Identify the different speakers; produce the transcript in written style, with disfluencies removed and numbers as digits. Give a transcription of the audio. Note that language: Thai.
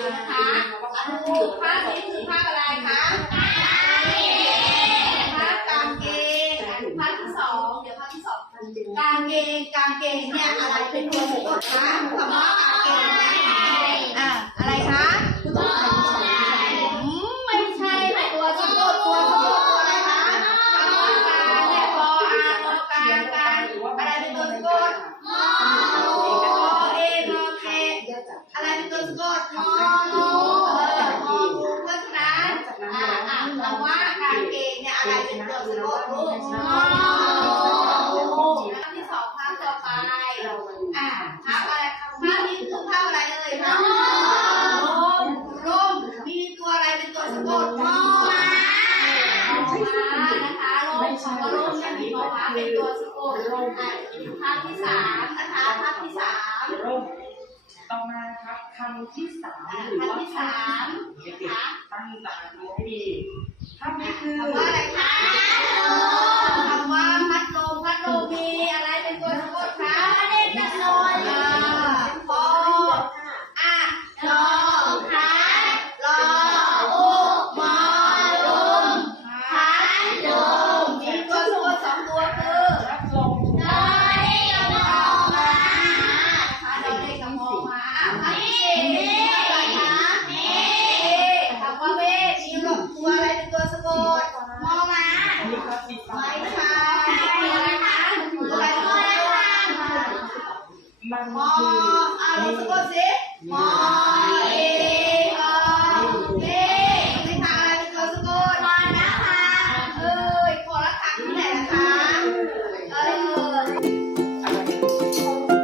Speaker 1: นะคะถูกภาพนี้คือภาพอะไรคะภาพกางเกงภาพที่สองเดี๋ยวภาพที่สองกางเกงเนี่ยอะไรเป็นตัวสะกดคะคำว่ากางเกงอะไรคะไม่ใช่ค่ะตัวสะกดตัวอะไรคะคำว่ากางเนี่ยกออากางอะไรเป็นตัวสะกดอะไรเป็นตัวสะกดงองูเพราะฉะนั้นคำว่ากางเกงเนี่ยอะไรเป็นตัวสะกดลูกงองูภาพที่สองภาพต่อไปภาพอะไรภาพนี้คือภาพอะไรเอ่ยคะร่มมีตัวอะไรเป็นตัวสะกดมอม้านะคะร่มคำว่าร่มเนี่ยมีมอม้าเป็นตัวสะกดภาพที่สามนะคะภาพที่สาม
Speaker 2: ต่อมาครับคำที่สามหรือว่า
Speaker 1: ที่สามนะคะ
Speaker 2: ตั้งตาดูให้ดีคำนี้คือ
Speaker 1: คำว่าอะไรคะคำว่าพัดลมมีอะไรเป็นตัวสะกดคะเด็กนักนอนพอรอคะรออุมอลุมพัดลมมีตัวสะกดสองตัวคือ
Speaker 2: พัดลม
Speaker 1: ดอเด็กกับมอม้านะคะดอเด็กกับมอม้าภาพที่สี่อะไรคะคำว่าเมฆมีตัวอะไรเป็นตัวสะกดมอม้า
Speaker 2: มีครับสีฟ้า
Speaker 1: ไม่ใช่อะไรคะตัวอะไรตัวอะไร
Speaker 2: มัน
Speaker 1: มอ